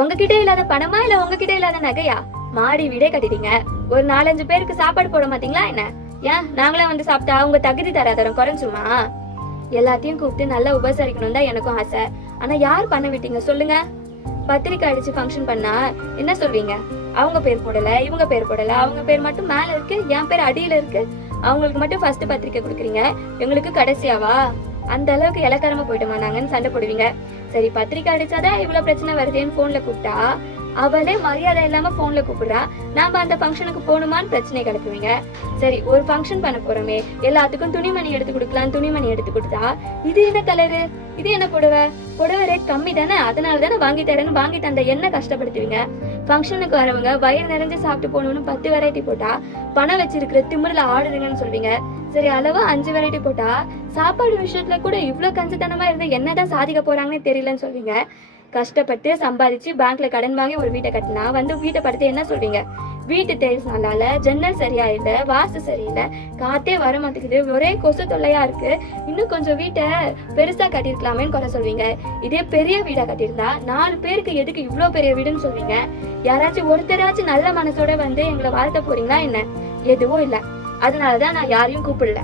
உங்ககிட்ட இல்லாத பணமா இல்ல உங்ககிட்ட இல்லாத நகையா? மாடி வீடே கட்டிட்டீங்க, ஒரு 4-5 பேருக்கு சாப்பாடு போட மாட்டீங்களா என்ன? ஏன் நாங்களா வந்து சாப்பிட்டா உங்க தகுதி தராதரம் குறைஞ்சுமா? எல்லாத்தையும் கூப்பிட்டு நல்லா உபசரிக்கணும் தான் எனக்கும் ஆசை. ஆனா யார் பண்ண விட்டீங்க சொல்லுங்க? பத்திரிக்கை அடிச்சு ஃபங்க்ஷன் பண்ணா என்ன சொல்வீங்க? அவங்க பேர் போடல, இவங்க பேர் போடல, அவங்க பேர் மட்டும் மேல இருக்கு, என் பேர் அடியில இருக்கு. அவங்களுக்கு மட்டும் ஃபர்ஸ்ட் பத்திரிக்கை கொடுக்குறீங்க, எங்களுக்கு கடைசியாவா? அந்த அளவுக்கு இலக்காரமா போயிட்டோமா நாங்கன்னு சண்டை போடுவீங்க. சரி, பத்திரிக்கை அடிச்சாதான் இவ்வளவு பிரச்சனை வருதேன்னு போன்ல கூப்பிட்டா அவளே மரியாதை இல்லாம போன்ல கூப்பிடுறா, நாம அந்த ஃபங்க்ஷனுக்கு போகணுமான்னு பிரச்சனை கிளப்புவீங்க. சரி, ஒரு ஃபங்க்ஷன் பண்ண போறோமே, எல்லாத்துக்கும் துணிமணி எடுத்து கொடுக்கலாம், துணிமணி எடுத்து கொடுத்தா இது என்ன கலரு, இது என்ன புடவை, புடவை ரேட் கம்மி தானே, அதனால தானே வாங்கி தரேன்னு வாங்கி தந்த என்ன கஷ்டப்படுத்துவீங்க. ஃபங்க்ஷனுக்கு வரவங்க வயிறு நிறைஞ்சு சாப்பிட்டு போகணும்னு 10 வெரைட்டி போட்டா பணம் வச்சிருக்கிற திமிரில ஆடுறீங்கன்னு சொல்வீங்க. சரி, அளவா 5 வெரைட்டி போட்டா சாப்பாடு விஷயத்துல கூட இவ்வளவு கஞ்சத்தனமா இருந்தா என்னதான் சாதிக்க போறாங்கன்னு தெரியலன்னு சொல்வீங்க. கஷ்டப்பட்டு சம்பாதிச்சு பேங்க்ல கடன் வாங்கி ஒரு வீட்டை கட்டினா வந்து வீட்டை படுத்து என்ன சொல்வீங்க? வீட்டு டைல்ஸ் நல்லா இல்ல, ஜன்னல் சரியா இல்ல, வாஸ்து சரியில்லை, காத்தே வர மாட்டேங்குது, ஒரே கொசு தொல்லையா இருக்கு, இன்னும் கொஞ்சம் வீட்டை பெருசா கட்டிருக்கலாமேன்னு குறை சொல்வீங்க. இதே பெரிய வீடா கட்டியிருந்தா 4 பேருக்கு எதுக்கு இவ்வளவு பெரிய வீடுன்னு சொல்வீங்க. யாராச்சும் ஒருத்தராச்சும் நல்ல மனசோட வந்து எங்களை வாழ்த்த போறீங்களா என்ன? எதுவும் இல்ல. அதனாலதான் நான் யாரையும் கூப்பிடல.